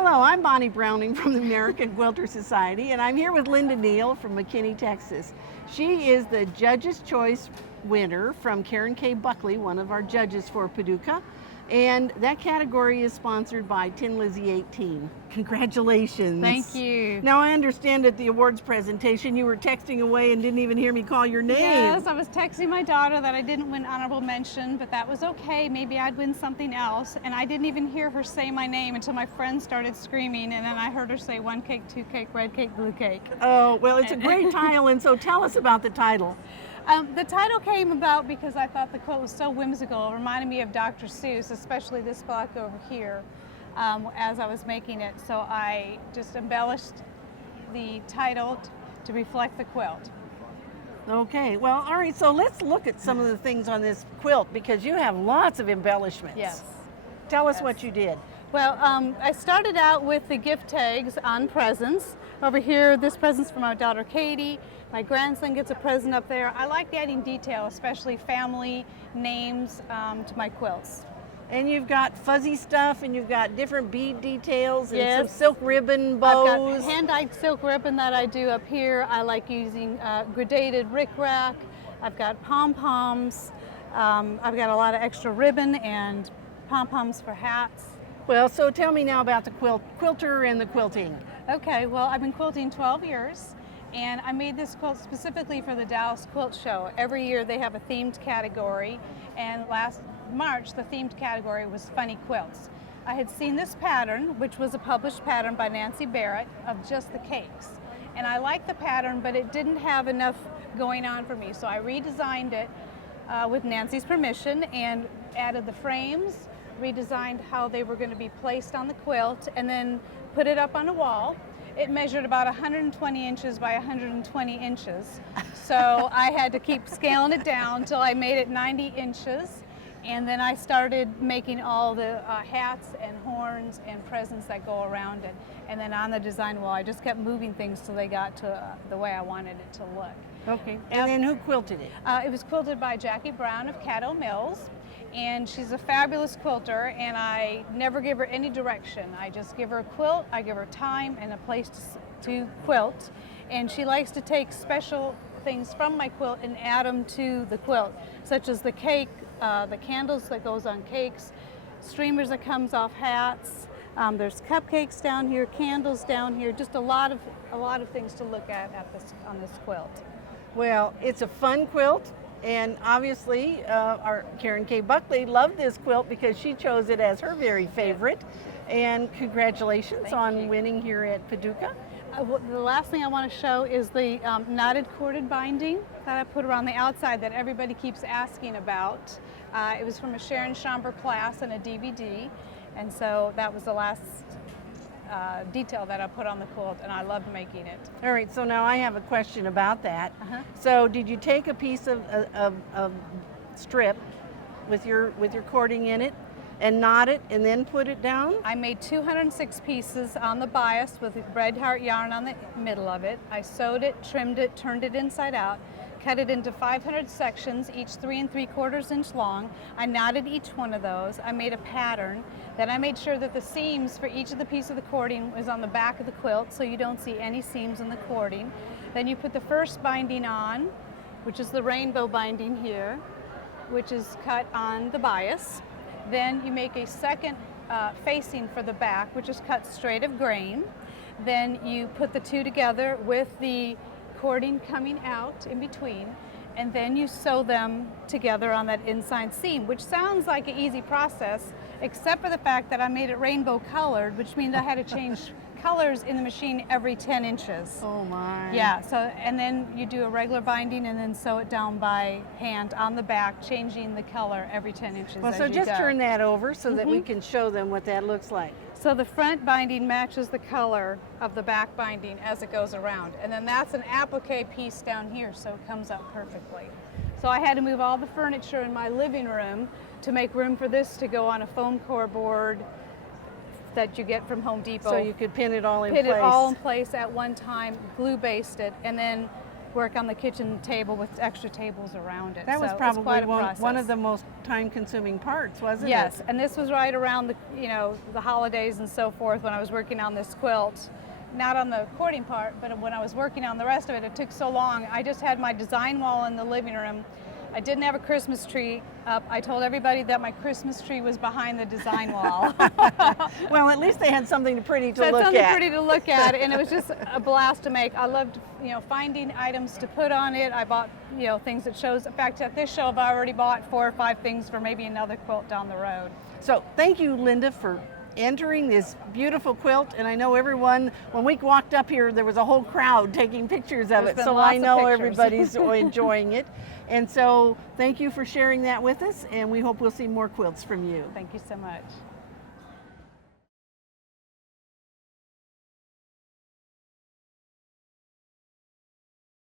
Hello, I'm Bonnie Browning from the American Quilter Society, and I'm here with Linda Neal from McKinney, Texas. She is the Judge's Choice winner from Karen K. Buckley, one of our judges for Paducah, and that category is sponsored by Tin Lizzie 18. Congratulations. Thank you. Now I understand at the awards presentation you were texting away and didn't even hear me call your name. Yes, I was texting my daughter that I didn't win honorable mention, but that was okay. Maybe I'd win something else. And I didn't even hear her say my name until my friends started screaming, and then I heard her say 1 cake, 2 cake, red cake, blue cake. Oh, well, it's a great title, and so tell us about the title. The title came about because I thought the quilt was so whimsical. It reminded me of Dr. Seuss, especially this block over here, as I was making it. So I just embellished the title to reflect the quilt. Okay, well, all right, so let's look at some of the things on this quilt because you have lots of embellishments. Yes. Tell us what you did. Well, I started out with the gift tags on presents. Over here, this present's for my daughter Katie. My grandson gets a present up there. I like adding detail, especially family names, to my quilts. And you've got fuzzy stuff, and you've got different bead details, and Yes. some silk ribbon bows. I've got hand-dyed silk ribbon that I do up here. I like using gradated rickrack. I've got pom-poms. I've got a lot of extra ribbon and pom-poms for hats. Well, so tell me now about the quilter and the quilting. Okay, well, I've been quilting 12 years, and I made this quilt specifically for the Dallas Quilt Show. Every year they have a themed category, and last March the themed category was funny quilts. I had seen this pattern, which was a published pattern by Nancy Barrett, of just the cakes. And I liked the pattern, but it didn't have enough going on for me, so I redesigned it with Nancy's permission and added the frames, redesigned how they were going to be placed on the quilt, and then put it up on a wall. It measured about 120 inches by 120 inches. So I had to keep scaling it down until I made it 90 inches. And then I started making all the hats and horns and presents that go around it. And then on the design wall, I just kept moving things till they got to the way I wanted it to look. Okay, and then who quilted it? It was quilted by Jackie Brown of Caddo Mills. And she's a fabulous quilter, and I never give her any direction. I just give her a quilt, I give her time and a place to quilt. And she likes to take special things from my quilt and add them to the quilt, such as the cake, the candles that goes on cakes, streamers that comes off hats. There's cupcakes down here, candles down here, just a lot of things to look at on this quilt. Well, it's a fun quilt. And obviously, our Karen K. Buckley loved this quilt because she chose it as her very favorite. And congratulations on winning here at Paducah. The last thing I want to show is the knotted corded binding that I put around the outside that everybody keeps asking about. It was from a Sharon Schomburg class and a DVD. And so that was the last detail that I put on the quilt, and I loved making it. All right, so now I have a question about that. So did you take a piece of strip with your cording in it and knot it and then put it down? I made 206 pieces on the bias with red heart yarn on the middle of it. I sewed it, trimmed it, turned it inside out, cut it into 500 sections, each 3 3/4 inch long. I knotted each one of those. I made a pattern. Then I made sure that the seams for each of the pieces of the cording was on the back of the quilt, so you don't see any seams in the cording. Then you put the first binding on, which is the rainbow binding here, which is cut on the bias. Then you make a second facing for the back, which is cut straight of grain. Then you put the two together with the cording coming out in between, and then you sew them together on that inside seam, which sounds like an easy process, except for the fact that I made it rainbow colored, which means I had to change colors in the machine every 10 inches. Oh my. Yeah, so, and then you do a regular binding and then sew it down by hand on the back, changing the color every 10 inches. Well, so just turn that over so that we can show them what that looks like. So the front binding matches the color of the back binding as it goes around. And then that's an applique piece down here, so it comes out perfectly. So I had to move all the furniture in my living room to make room for this to go on a foam core board that you get from Home Depot. So you could pin it all in place. Pin it all in place at one time, glue baste it, and then work on the kitchen table with extra tables around it. That was So it's probably quite a one process. of the most time-consuming parts, wasn't it? Yes, and this was right around the holidays and so forth when I was working on this quilt. Not on the cording part, but when I was working on the rest of it, it took so long. I just had my design wall in the living room. I didn't have a Christmas tree up. I told everybody that my Christmas tree was behind the design wall. Well, at least they had something pretty to So it's look something at. pretty to look at, and it was just a blast to make. I loved, finding items to put on it. I bought, things that shows. In fact, at this show, I've already bought 4 or 5 things for maybe another quilt down the road. So thank you, Linda, for entering this beautiful quilt. And I know everyone, when we walked up here, there was a whole crowd taking pictures of There's it. been So lots I of know pictures. everybody's enjoying it. And so thank you for sharing that with us. And we hope we'll see more quilts from you. Thank you so much.